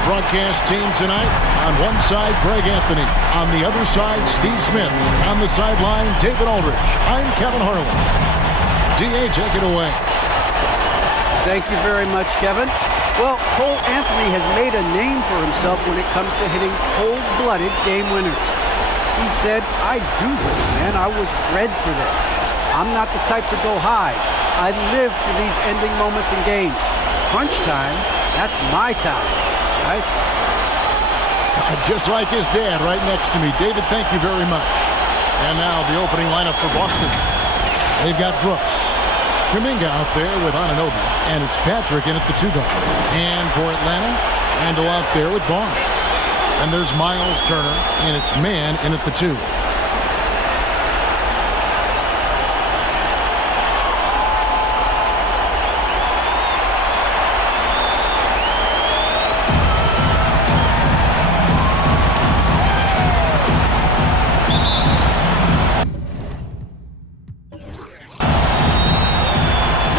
our broadcast team tonight. On one side, Greg Anthony. On the other side, Steve Smith. On the sideline, David Aldridge. I'm Kevin Harlan. D.A., take it away. Thank you very much, Kevin. Well, Cole Anthony has made a name for himself when it comes to hitting cold-blooded game winners. He said, I do this, man. I was bred for this. I'm not the type to go hide. I live for these ending moments in games. Crunch time, that's my time, guys. Just like his dad right next to me. David, thank you very much. And now the opening lineup for Boston. They've got Brooks. Kuminga out there with Anunoby. And it's Patrick in at the 2 guard. And for Atlanta, Randall out there with Barnes. And there's Miles Turner, and it's Man in at the 2.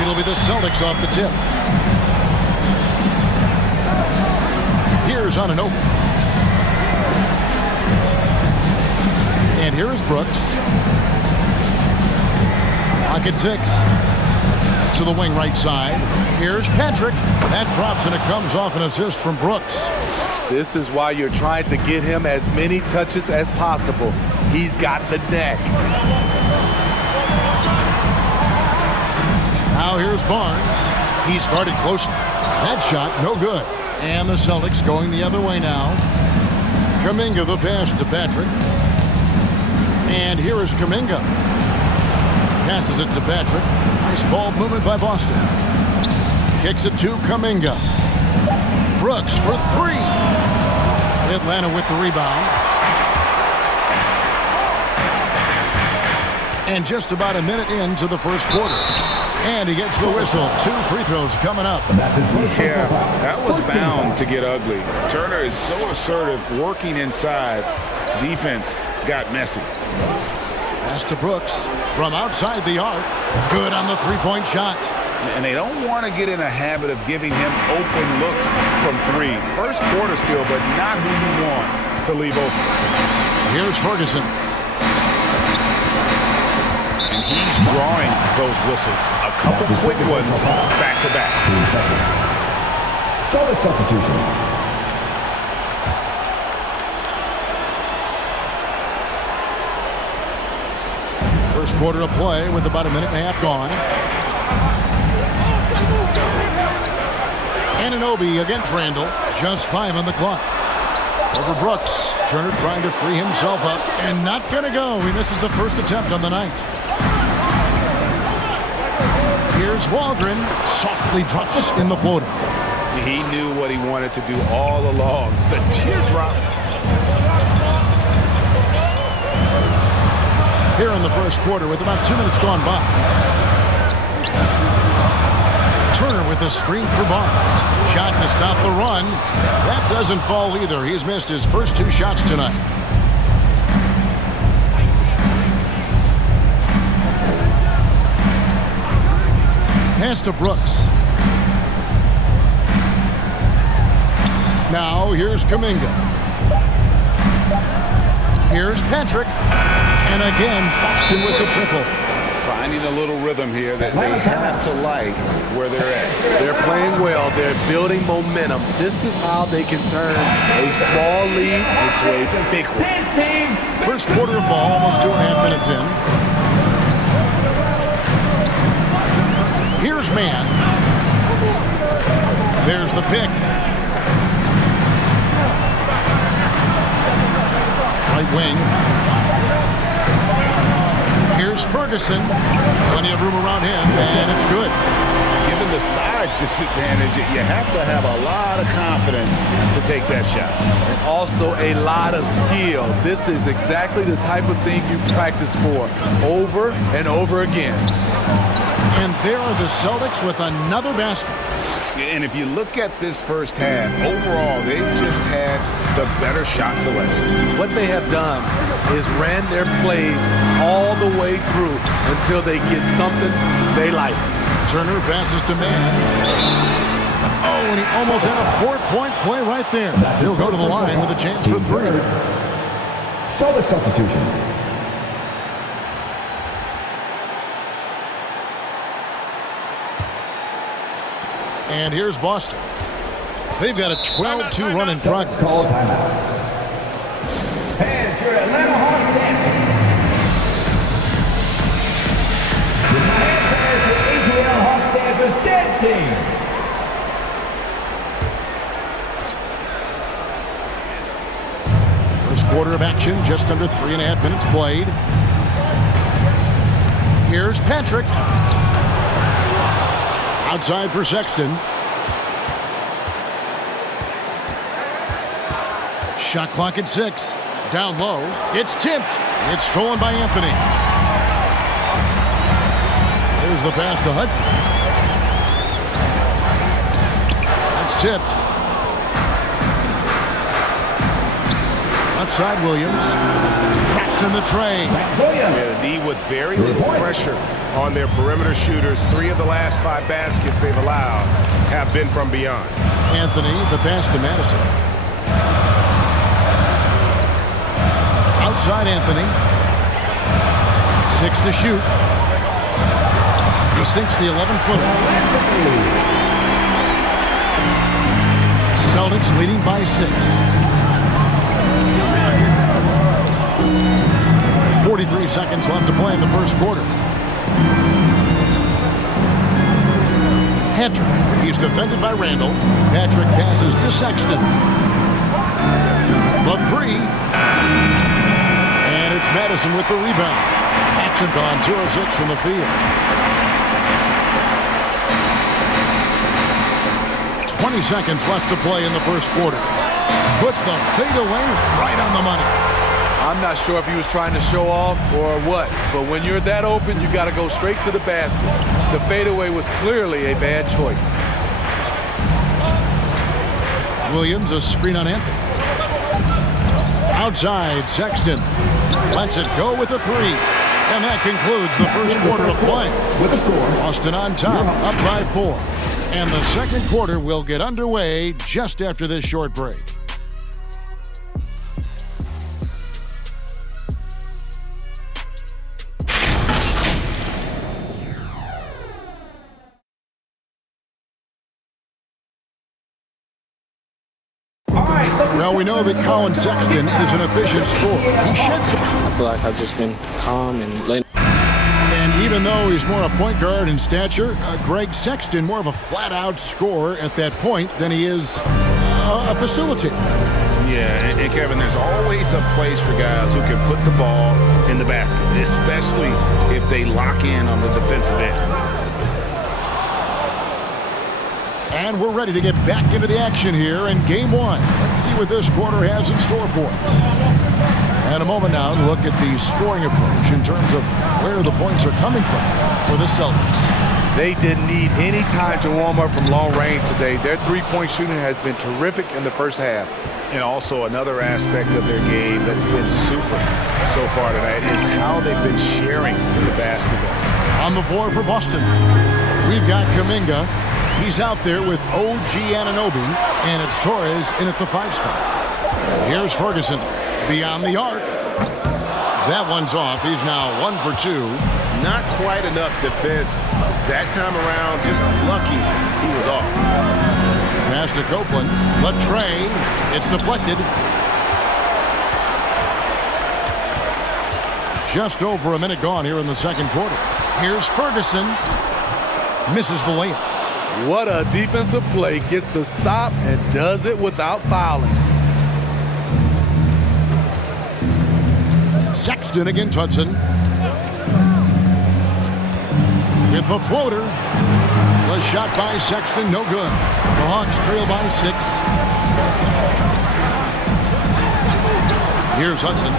It'll be the Celtics off the tip. Here's Anunoby. And here is Brooks. Pocket 6. To the wing right side. Here's Patrick. That drops and it comes off an assist from Brooks. This is why you're trying to get him as many touches as possible. He's got the neck. Now here's Barnes. He's guarded closely. That shot, no good. And the Celtics going the other way now. Kuminga the pass to Patrick. And here is Kuminga. Passes it to Patrick. Nice ball movement by Boston. Kicks it to Kuminga. Brooks for 3. Atlanta with the rebound. And just about a minute into the first quarter. And he gets the whistle. 2 free throws coming up. Yeah, that was bound to get ugly. Turner is so assertive, working inside. Defense got messy. Pass to Brooks from outside the arc. Good on the three-point shot. And they don't want to get in a habit of giving him open looks from 3. First quarter still, but not who you want to leave open. Here's Ferguson. And he's drawing those whistles. A couple quick ones back-to-back. Solid substitution. First quarter of play with about a minute and a half gone. Anunoby against Randall. Just 5 on the clock. Over Brooks. Turner trying to free himself up. And not going to go. He misses the first attempt on the night. Here's Waldron. Softly drops in the floater. He knew what he wanted to do all along. The teardrop. Here in the first quarter with about 2 minutes gone by. Turner with a screen for Barnes. Shot to stop the run. That doesn't fall either. He's missed his first 2 shots tonight. Pass to Brooks. Now here's Kuminga. Here's Patrick. And again, Boston with the triple. Finding a little rhythm here that they have to like where they're at. They're playing well. They're building momentum. This is how they can turn a small lead into a big one. First quarter of ball, almost 2.5 minutes in. Here's Man. There's the pick. Right wing. Here's Ferguson. Plenty of room around him, and it's good. Given the size disadvantage, you have to have a lot of confidence to take that shot. And also a lot of skill. This is exactly the type of thing you practice for over and over again. And there are the Celtics with another basket. And if you look at this first half, overall, they've just had the better shot selection. What they have done is ran their plays all the way through until they get something they like. Turner passes to Man. Oh, and he almost had a 4-point play right there. He'll go to the line with a chance for 3. Celtics substitution. And here's Boston. They've got a 12-2 run in progress. Call timeout. Fans, your Atlanta Hawks dancing. With my hand players, the ATL Hawks Dancers dance team. First quarter of action, just under 3.5 minutes played. Here's Patrick. Outside for Sexton. Shot clock at 6. Down low. It's tipped. It's stolen by Anthony. There's the pass to Hudson. That's tipped. Left side, Williams. Traps in the tray. Yeah, the D with very little pressure on their perimeter shooters. 3 of the last 5 baskets they've allowed have been from beyond. Anthony, the pass to Madison. Outside Anthony. 6 to shoot. He sinks the 11-footer. Celtics leading by 6. 43 seconds left to play in the first quarter. Patrick. He's defended by Randall. Patrick passes to Sexton. The 3. And it's Madison with the rebound. Action gone 2 of 6 from the field. 20 seconds left to play in the first quarter. Puts the fadeaway right on the money. I'm not sure if he was trying to show off or what, but when you're that open, you got to go straight to the basket. The fadeaway was clearly a bad choice. Williams, a screen on Anthony. Outside, Sexton lets it go with a 3. And that concludes the first quarter of play. With the score, Boston on top, up by 4. And the second quarter will get underway just after this short break. Well, we know that Colin Sexton is an efficient scorer. He should. I feel like I've just been calm and letting. And even though he's more a point guard in stature, Greg Sexton more of a flat-out scorer at that point than he is a facilitator. Yeah, and Kevin, there's always a place for guys who can put the ball in the basket, especially if they lock in on the defensive end. And we're ready to get back into the action here in Game 1. Let's see what this quarter has in store for us. And a moment now to look at the scoring approach in terms of where the points are coming from for the Celtics. They didn't need any time to warm up from long range today. Their three-point shooting has been terrific in the first half. And also another aspect of their game that's been super so far tonight is how they've been sharing the basketball. On the floor for Boston, we've got Kuminga. He's out there with OG Anunoby, and it's Torres in at the 5 spot. Here's Ferguson beyond the arc. That one's off. He's now 1 for 2. Not quite enough defense that time around. Just lucky he was off. Pass to Copeland. Latrey. It's deflected. Just over a minute gone here in the second quarter. Here's Ferguson. Misses the layup. What a defensive play. Gets the stop and does it without fouling. Sexton against Hudson. With the floater. The shot by Sexton, no good. The Hawks trail by 6. Here's Hudson.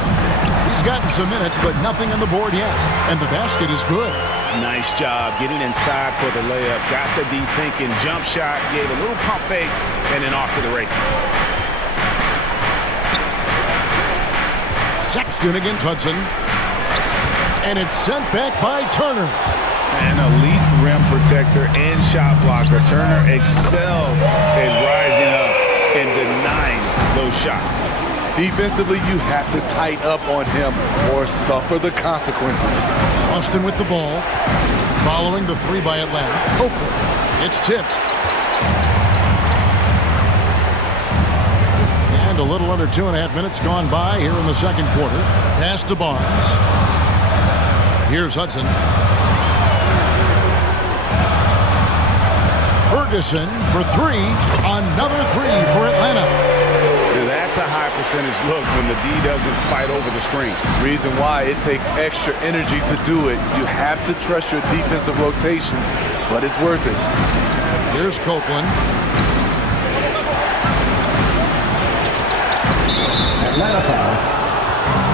He's gotten some minutes, but nothing on the board yet. And the basket is good. Nice job getting inside for the layup. Got the D thinking. Jump shot. Gave a little pump fake. And then off to the races. Sexton against Hudson. And it's sent back by Turner. An elite rim protector and shot blocker. Turner excels at rising up and denying those shots. Defensively, you have to tighten up on him or suffer the consequences. Boston with the ball. Following the three by Atlanta. Copeland. It's tipped. And a little under 2.5 minutes gone by here in the second quarter. Pass to Barnes. Here's Hudson. Ferguson for three. Another three for Atlanta. That's a high percentage look when the D doesn't fight over the screen. Reason why it takes extra energy to do it. You have to trust your defensive rotations, but it's worth it. Here's Copeland.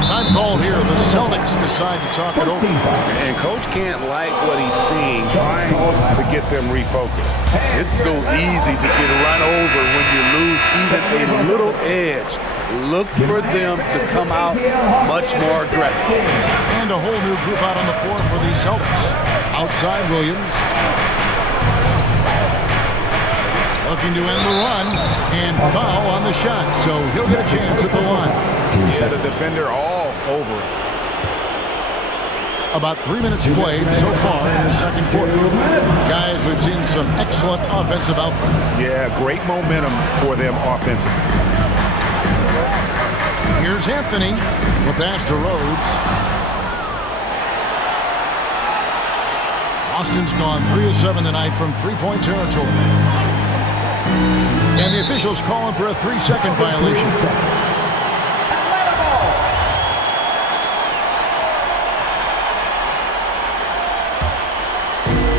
Time called here. The Celtics decide to talk it over. And Coach can't like what he's seeing, trying to get them refocused. It's so easy to get run over when you lose even a little edge. Look for them to come out much more aggressive. And a whole new group out on the floor for the Celtics. Outside Williams. Looking to end the run and foul on the shot, so he'll get a chance at the line. Yeah, the defender all over it. About 3 minutes played so far in the second quarter. Guys, we've seen some excellent offensive output. Yeah, great momentum for them offensively. Here's Anthony. The pass to Rhodes. Austin's gone 3 of 7 tonight from three-point territory. And the officials calling for a 3-second violation.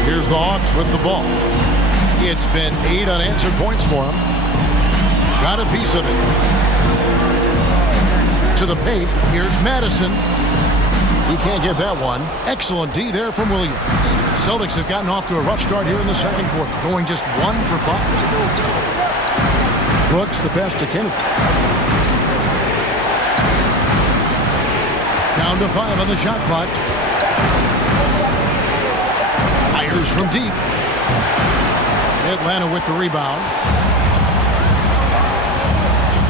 Here's the Hawks with the ball. It's been 8 unanswered points for them. Got a piece of it. To the paint. Here's Madison. He can't get that one. Excellent D there from Williams. Celtics have gotten off to a rough start here in the second quarter, going just 1 for 5. Brooks, the pass to Kennedy. Down to 5 on the shot clock. Fires from deep. Atlanta with the rebound.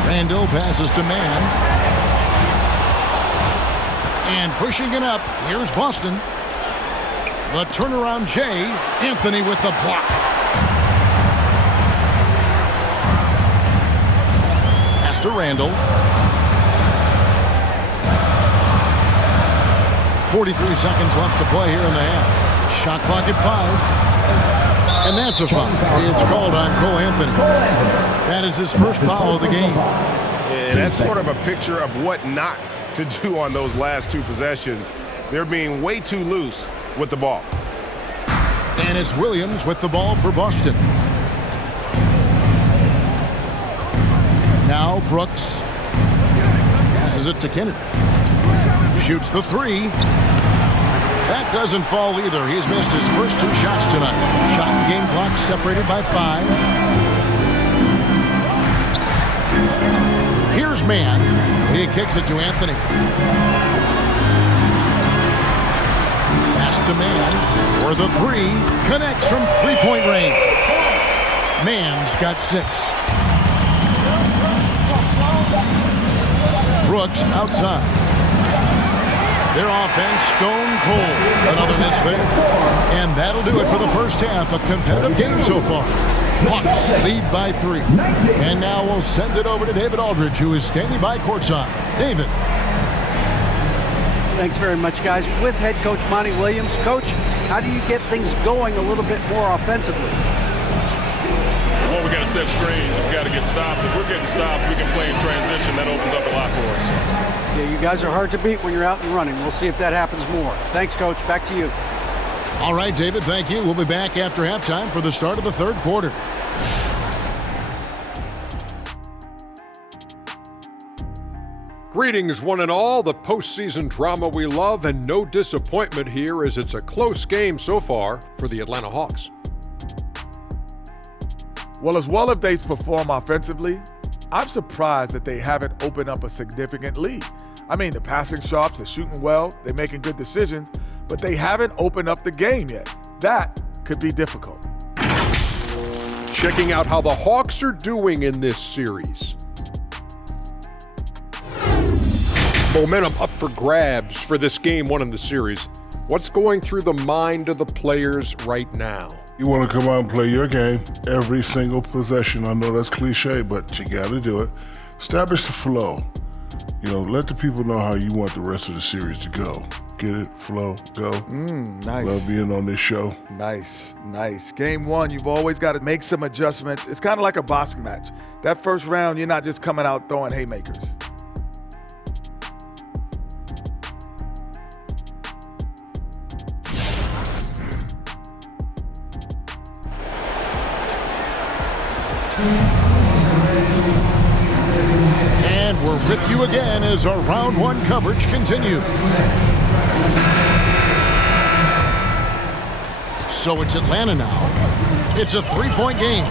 Randall passes to Mann. And pushing it up, here's Boston. The turnaround Jay. Anthony with the block. Pass to Randall. 43 seconds left to play here in the half. Shot clock at 5. And that's a foul. It's called on Cole Anthony. That is his first foul of the game. And that's sort of a picture of what not to do on those last 2 possessions. They're being way too loose with the ball. And it's Williams with the ball for Boston. Now Brooks passes it to Kennedy. Shoots the 3. That doesn't fall either. He's missed his first 2 shots tonight. Shot and game clock separated by 5. Here's Mann. He kicks it to Anthony. Pass to Mann. For the 3. Connects from three-point range. Mann's got 6. Brooks outside. Their offense stone cold. Another miss there. And that'll do it for the first half. A competitive game so far. Hawks lead by 3. And now we'll send it over to David Aldridge, who is standing by courtside. David. Thanks very much, guys. With head coach Monty Williams. Coach, how do you get things going a little bit more offensively? Well, we got to set screens. We got to get stops. If we're getting stops, we can play in transition. That opens up a lot for us. Yeah, you guys are hard to beat when you're out and running. We'll see if that happens more. Thanks, Coach. Back to you. All right, David, thank you. We'll be back after halftime for the start of the third quarter. Greetings, one and all. The postseason drama we love, and no disappointment here as it's a close game so far for the Atlanta Hawks. Well as they've performed offensively, I'm surprised that they haven't opened up a significant lead. I mean, the passing sharps, they're shooting well, they're making good decisions, but they haven't opened up the game yet. That could be difficult. Checking out how the Hawks are doing in this series. Momentum up for grabs for this game one in the series. What's going through the mind of the players right now? You want to come out and play your game every single possession. I know that's cliche, but you got to do it. Establish the flow. You know, let the people know how you want the rest of the series to go. Get it, flow, go. Nice. Love being on this show. Nice, nice. Game one, you've always got to make some adjustments. It's kind of like a boxing match. That first round, you're not just coming out throwing haymakers. And we're with you again as our round one coverage continues. So it's Atlanta now. It's a three-point game.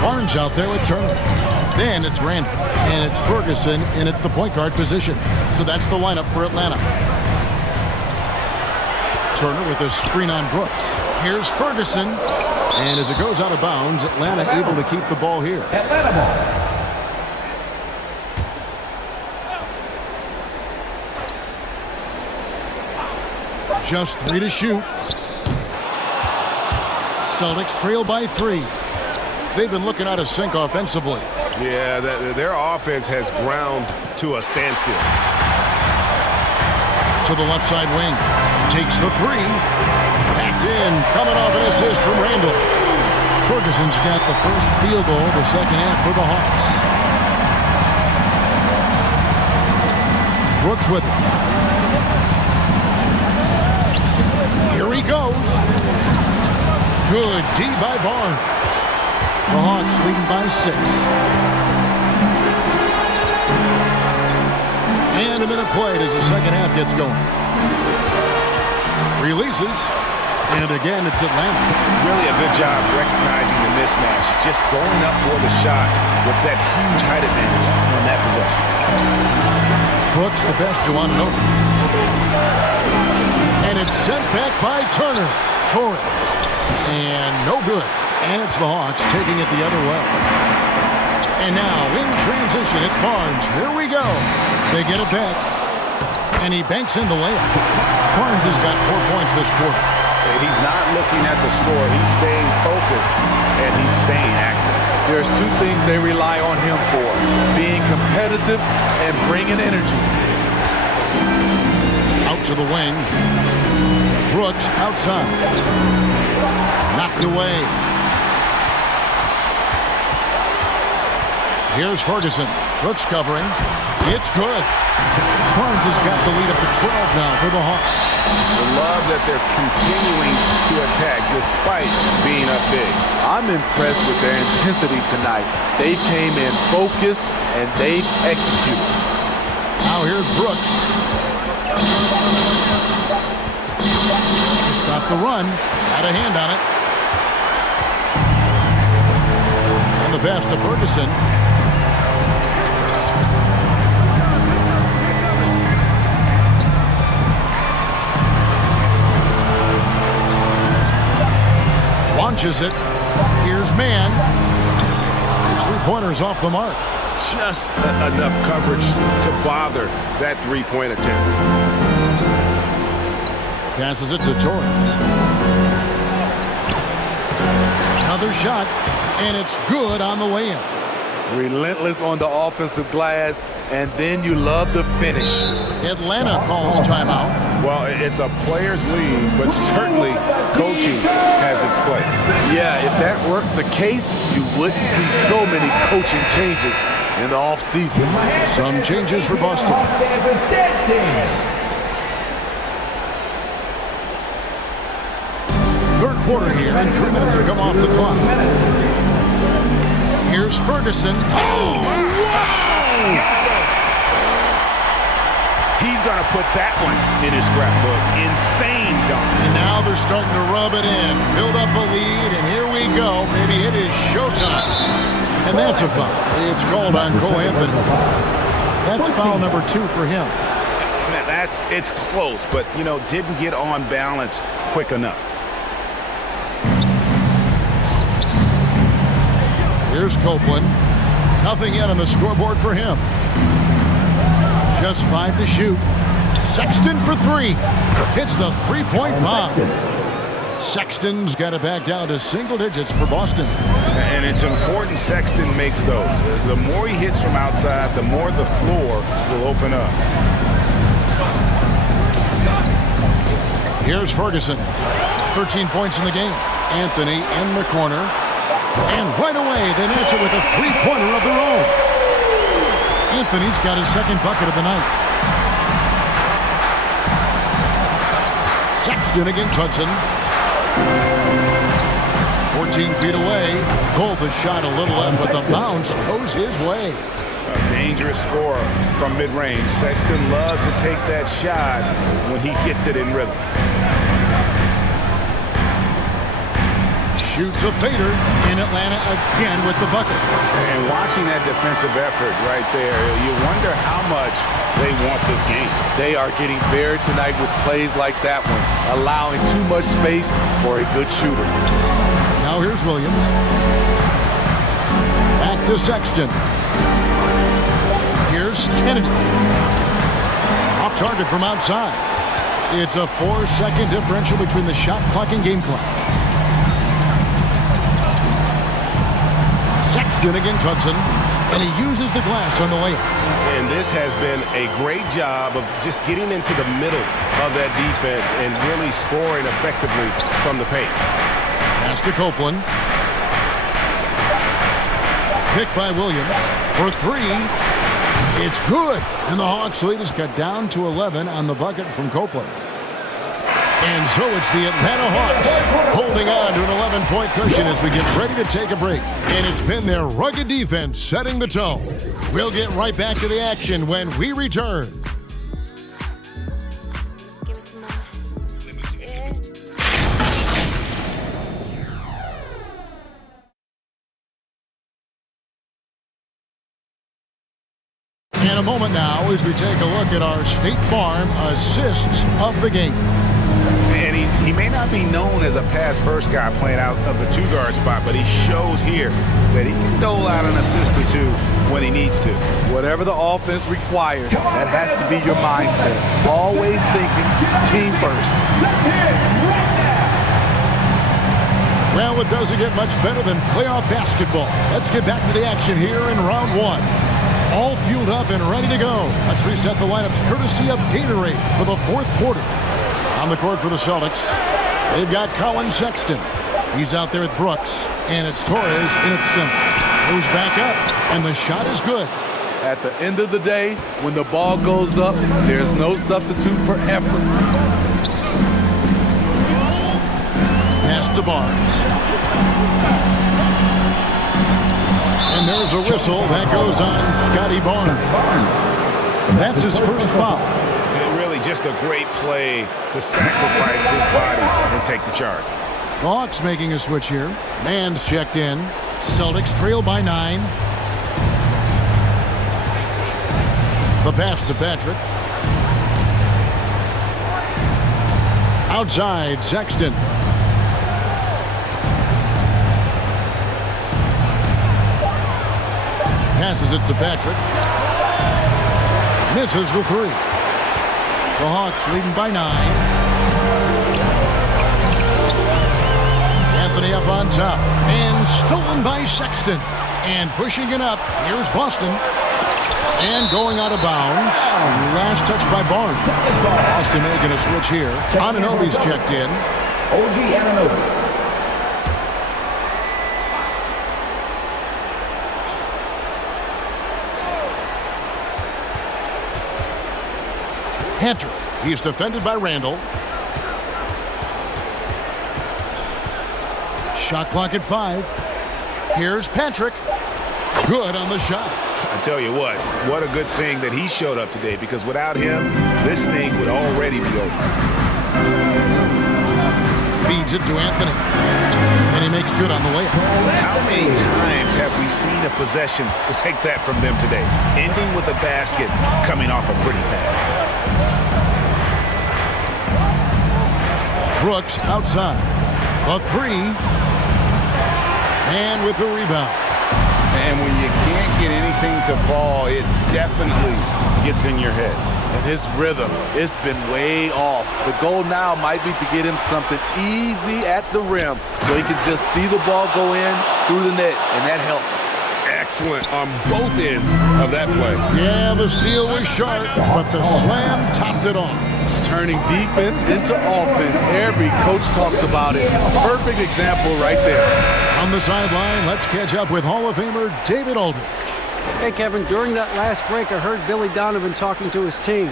Barnes out there with Turner. Then it's Randall. And it's Ferguson in at the point guard position. So that's the lineup for Atlanta. Turner with a screen on Brooks. Here's Ferguson. And as it goes out of bounds, Atlanta able to keep the ball here. Atlanta ball. Just 3 to shoot. Celtics trail by 3. They've been looking out of sync offensively. Yeah, their offense has ground to a standstill. To the left side wing. Takes the 3. Backs in. Coming off an assist from Randall. Ferguson's got the first field goal of the second half for the Hawks. Brooks with it. Here he goes. Good D by Barnes. The Hawks leading by 6. And a minute played as the second half gets going. Releases. And again, it's Atlanta. Really a good job recognizing the mismatch. Just going up for the shot with that huge height advantage on that possession. Brooks the best to want it over. And it's sent back by Turner. Torres. And no good. And it's the Hawks taking it the other way. And now in transition, it's Barnes. Here we go. They get it back. And he banks in the layup. Barnes has got 4 points this quarter. He's not looking at the score. He's staying focused, and he's staying active. There's 2 things they rely on him for: being competitive and bringing energy. Out to the wing. Brooks outside. Knocked away. Here's Ferguson. Brooks covering. It's good. Barnes has got the lead up to 12 now for the Hawks. I love that they're continuing to attack despite being up big. I'm impressed with their intensity tonight. They came in focused and they've executed. Now here's Brooks. To stop the run. Had a hand on it. And the pass to Ferguson. Launches it. Here's Man. His three-pointer's off the mark. Just enough coverage to bother that three-point attempt. Passes it to Torres. Another shot, and it's good on the way in. Relentless on the offensive glass, and then you love the finish. Atlanta calls timeout. Well, it's a player's league, but certainly coaching has its place. Yeah, if that weren't the case, you wouldn't see so many coaching changes in the offseason. Some changes for Boston. Third quarter here, and 3 minutes have come off the clock. Here's Ferguson. Oh, wow! He's going to put that one in his scrapbook. Insane dunk. And now they're starting to rub it in. Build up a lead, and here we go. Maybe it is showtime. And that's a foul. It's called on Cole Anthony. That's foul number 2 for him. It's close, but, didn't get on balance quick enough. Here's Copeland. Nothing yet on the scoreboard for him. Just 5 to shoot. Sexton for 3. Hits the three-point bomb. Sexton's got it back down to single digits for Boston. And it's important Sexton makes those. The more he hits from outside, the more the floor will open up. Here's Ferguson. 13 points in the game. Anthony in the corner. And right away, they match it with a three-pointer of their own. Anthony's got his second bucket of the night. Sexton against Hudson. 14 feet away. Pulled the shot a little up, but the bounce goes his way. A dangerous scorer from mid-range. Sexton loves to take that shot when he gets it in rhythm. Shoots a fader in Atlanta again with the bucket. And watching that defensive effort right there, you wonder how much they want this game. They are getting buried tonight with plays like that one, allowing too much space for a good shooter. Now here's Williams. Back to Sexton. Here's Kennedy. Off target from outside. It's a 4-second differential between the shot clock and game clock. Sexton against Hudson, and he uses the glass on the layup. And this has been a great job of just getting into the middle of that defense and really scoring effectively from the paint. Pass to Copeland. Picked by Williams for 3. It's good, and the Hawks lead is cut down to 11 on the bucket from Copeland. And so it's the Atlanta Hawks holding on to an 11-point cushion as we get ready to take a break. And it's been their rugged defense setting the tone. We'll get right back to the action when we return. In a moment now as we take a look at our State Farm assists of the game. And he may not be known as a pass-first guy playing out of the two-guard spot, but he shows here that he can dole out an assist or two when he needs to. Whatever the offense requires, that has to be your mindset. Always thinking team first. Well, it doesn't get much better than playoff basketball. Let's get back to the action here in round 1. All fueled up and ready to go. Let's reset the lineups courtesy of Gatorade for the 4th quarter. On the court for the Celtics, they've got Colin Sexton. He's out there with Brooks, and it's Torres in at center. Goes back up, and the shot is good. At the end of the day, when the ball goes up, there's no substitute for effort. Pass to Barnes. And there's a whistle that goes on Scotty Barnes. That's his first foul. Really just a great play to sacrifice his body and take the charge. The Hawks making a switch here. Mann's checked in. Celtics trail by 9. The pass to Patrick. Outside, Sexton. Passes it to Patrick. Misses the 3. The Hawks leading by 9. Anthony up on top. And stolen by Sexton. And pushing it up. Here's Boston. And going out of bounds. Last touch by Barnes. Boston making a switch here. Anunoby's checked in. OG Anunoby. Patrick. He's defended by Randall. Shot clock at 5. Here's Patrick. Good on the shot. I tell you what a good thing that he showed up today, because without him, this thing would already be over. Feeds it to Anthony. And he makes good on the layup. How many times have we seen a possession like that from them today? Ending with a basket, coming off a pretty pass. Brooks outside. A 3. And with the rebound. And when you can't get anything to fall, it definitely gets in your head. And his rhythm, it's been way off. The goal now might be to get him something easy at the rim so he can just see the ball go in through the net, and that helps. Excellent on both ends of that play. Yeah, the steal was sharp, but the slam topped it off. Turning defense into offense. Every coach talks about it. Perfect example right there. On the sideline, let's catch up with Hall of Famer David Aldridge. Hey, Kevin, during that last break, I heard Billy Donovan talking to his team.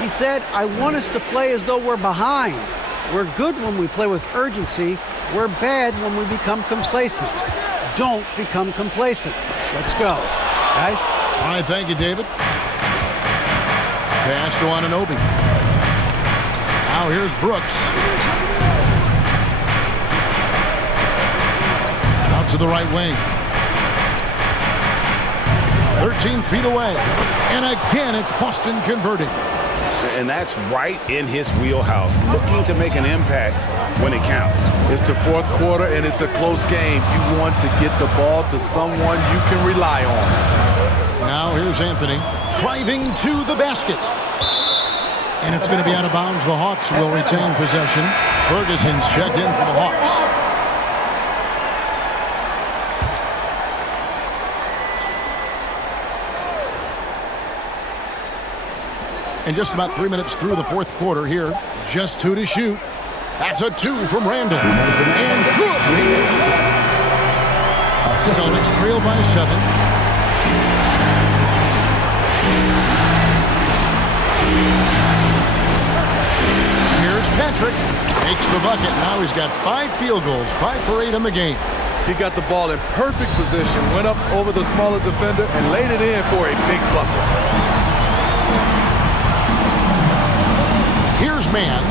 He said, I want us to play as though we're behind. We're good when we play with urgency. We're bad when we become complacent. Don't become complacent. Let's go. Guys? All right, thank you, David. Pass to Anunoby. Now here's Brooks. Out to the right wing. 13 feet away. And again, it's Boston converting. And that's right in his wheelhouse, looking to make an impact when it counts. It's the fourth quarter, and it's a close game. You want to get the ball to someone you can rely on. Now here's Anthony driving to the basket. And it's going to be out of bounds. The Hawks will retain possession. Ferguson's checked in for the Hawks. And just about 3 minutes through the fourth quarter here. Just 2 to shoot. That's a 2 from Randall. And good. Celtics trail by 7. Here's Patrick. Makes the bucket. Now he's got 5 field goals. 5 for 8 in the game. He got the ball in perfect position, went up over the smaller defender, and laid it in for a big bucket. Here's Mann.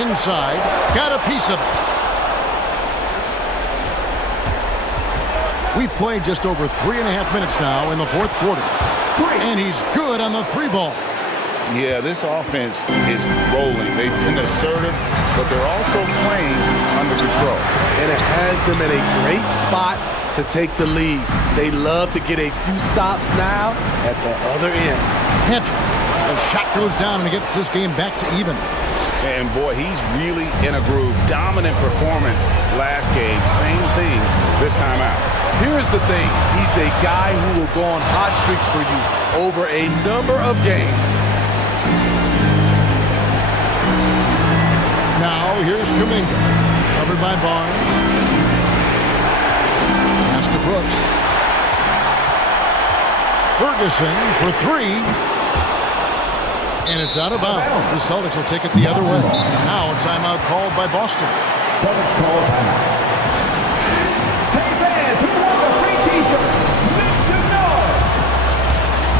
Inside. Got a piece of it. We've played just over 3.5 minutes now in the fourth quarter. And he's good on the 3 ball. Yeah, this offense is rolling. They've been assertive, but they're also playing under control. And it has them in a great spot to take the lead. They love to get a few stops now at the other end. Patrick, the shot goes down and it gets this game back to even. And boy, he's really in a groove. Dominant performance last game. Same thing this time out. Here's the thing. He's a guy who will go on hot streaks for you over a number of games. Now here's Kuminga. Covered by Barnes. Pass to Brooks. Ferguson for 3. And it's out of bounds. The Celtics will take it the other way. Now a timeout called by Boston. Celtics call timeout. Hey fans, who wants a free t-shirt? Make some noise!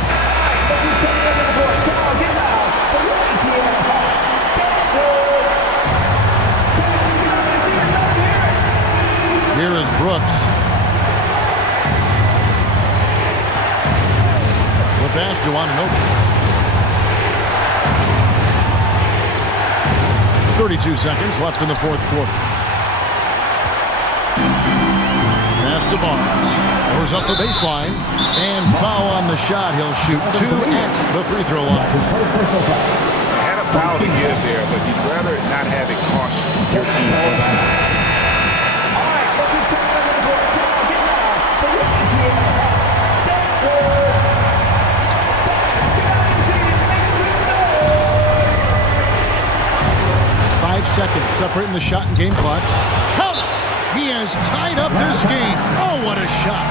Alright, ladies coming up in the court. Come on, get loud. For your ATL Hawks. Dancers! Here is Brooks. The pass to Anunoby. 32 seconds left in the fourth quarter. Pass to Barnes. Goes up the baseline. And foul on the shot. He'll shoot 2 at the free throw line. Had a foul to give there, but he'd rather not have it cost your team. All right, ladies coming up in the court. Come on, get loud. For your ATL Hawks. Dancers! 5 seconds separating the shot and game clocks. Count it! He has tied up this game. Oh, what a shot.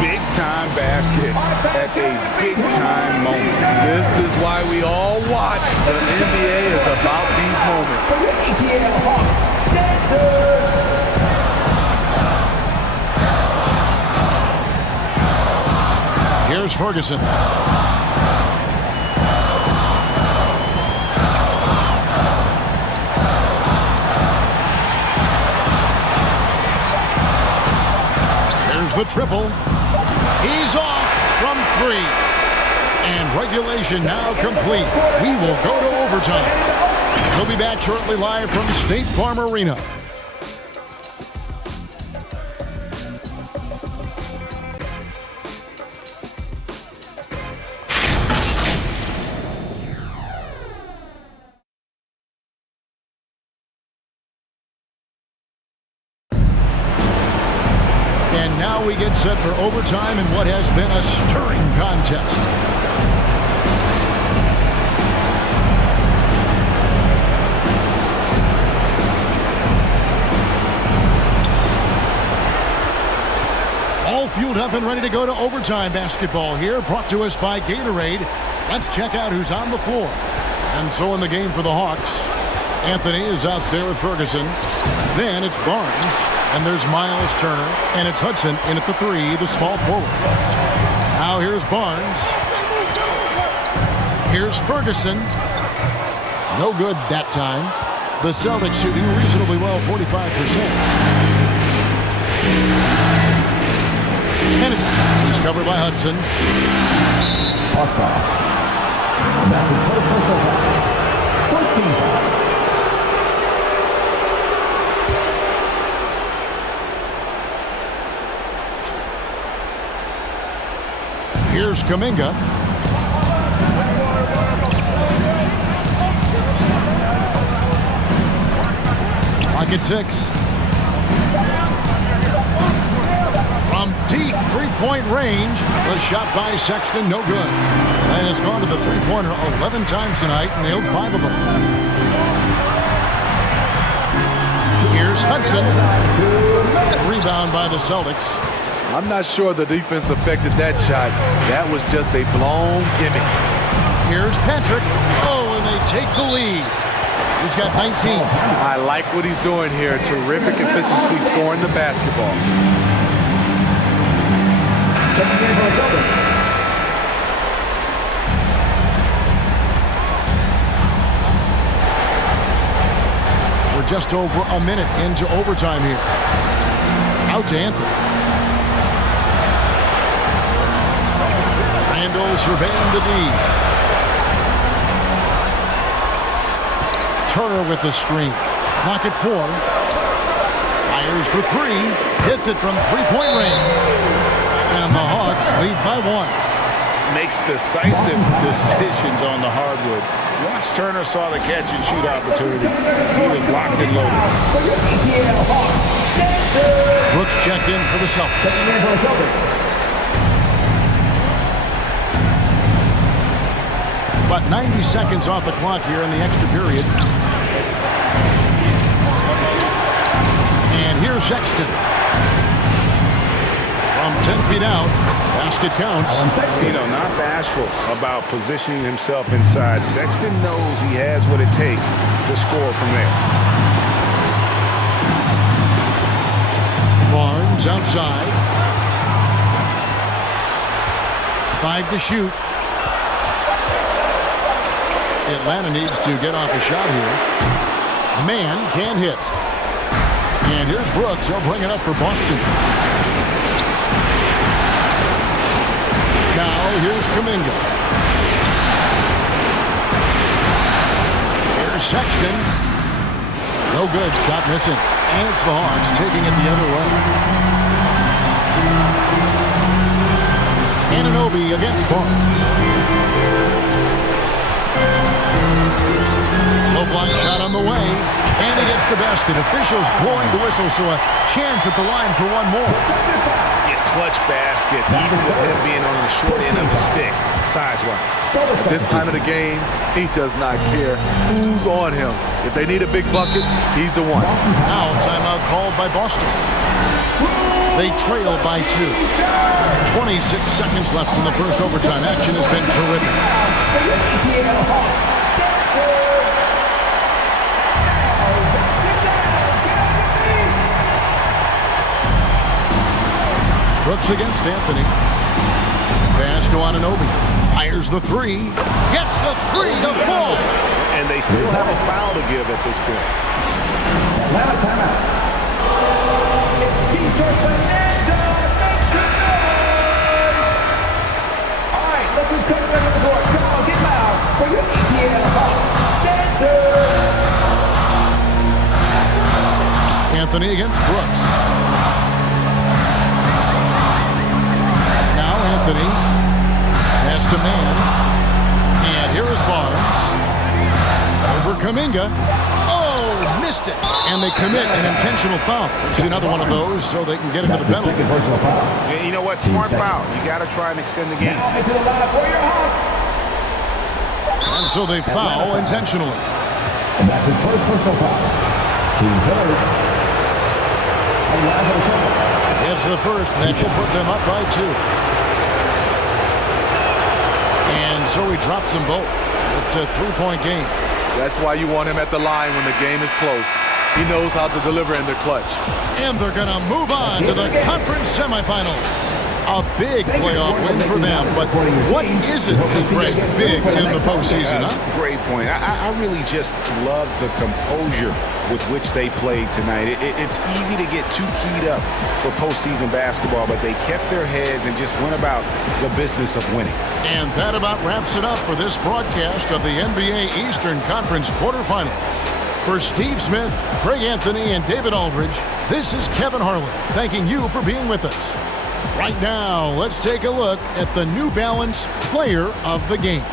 Big-time basket at a big-time moment. This is why we all watch. The NBA is about these moments. For your ATL Hawks. Dancers! Here's Ferguson. The triple. He's off from 3. And regulation now complete. We will go to overtime. We'll be back shortly live from State Farm Arena. now we get set for overtime in what has been a stirring contest. All fueled up and ready to go to overtime basketball here, brought to us by Gatorade. Let's check out who's on the floor. And so in the game for the Hawks, Anthony is out there with Ferguson. Then it's Barnes, and there's Miles Turner, and it's Hudson in at the 3, the small forward. Now here's Barnes. Here's Ferguson. No good that time. The Celtics shooting reasonably well, 45%. Kennedy, he's covered by Hudson. That's his first personal foul. First team foul. Here's Kuminga. Lock at 6. From deep three-point range, the shot by Sexton, no good. And has gone to the three-pointer 11 times tonight, nailed 5 of them. Here's Hudson. Rebound by the Celtics. I'm not sure the defense affected that shot. That was just a blown gimme. Here's Patrick. Oh, and they take the lead. He's got 19. I like what he's doing here. Terrific efficiency scoring the basketball. We're just over a minute into overtime here. Out to Anthony. Randall surveying the D. Turner with the screen. Clock at 4. Fires for 3. Hits it from three-point range. And the Hawks lead by 1. Makes decisive decisions on the hardwood. Once Turner saw the catch-and-shoot opportunity, he was locked and loaded. Brooks checked in for the Celtics. About 90 seconds off the clock here in the extra period. And here's Sexton. From 10 feet out, basket counts. You know, not bashful about positioning himself inside. Sexton knows he has what it takes to score from there. Barnes outside. 5 to shoot. Atlanta needs to get off a shot here. Man can't hit. And here's Brooks. He'll bring it up for Boston. Now here's Kuminga. Here's Sexton. No good. Shot missing. And it's the Hawks taking it the other way. Anunoby against Barnes. Low block shot on the way, and he gets the basket. Officials blowing the whistle, so a chance at the line for one more. Yeah, clutch basket, even with him being on the short end of the stick, size-wise. At this time of the game, he does not care who's on him. If they need a big bucket, he's the one. Now a timeout called by Boston. They trail by 2. 26 seconds left in the first overtime. Action has been terrific. Brooks against Anthony. Pass to Anunoby. Fires the 3. Gets the 3 to fall. And they still have a foul to give at this point. Atlanta timeout. All right, look who's coming in on the board. Come on, get loud for your ETL Hawks dancers. Anthony against Brooks. Now Anthony has to man. And here is Barnes. Over Kuminga. Oh, missed it, and they commit an intentional foul. It's another one of those so they can get into the penalty. And you know what? Smart foul. You got to try and extend the game. Into the lineup for your Hawks. And so they foul intentionally. And that's his first personal foul. Team third. It's the first that will put them up by 2. And so he drops them both. It's a 3-point game. That's why you want him at the line when the game is close. He knows how to deliver in the clutch. And they're going to move on to the conference semifinals. A big playoff win for them, but what isn't big in the postseason, huh? Great point. I really just love the composure with which they played tonight. It's easy to get too keyed up for postseason basketball, but they kept their heads and just went about the business of winning. And that about wraps it up for this broadcast of the NBA Eastern Conference quarterfinals. For Steve Smith, Greg Anthony, and David Aldridge, this is Kevin Harlan thanking you for being with us. Right now, let's take a look at the New Balance Player of the Game.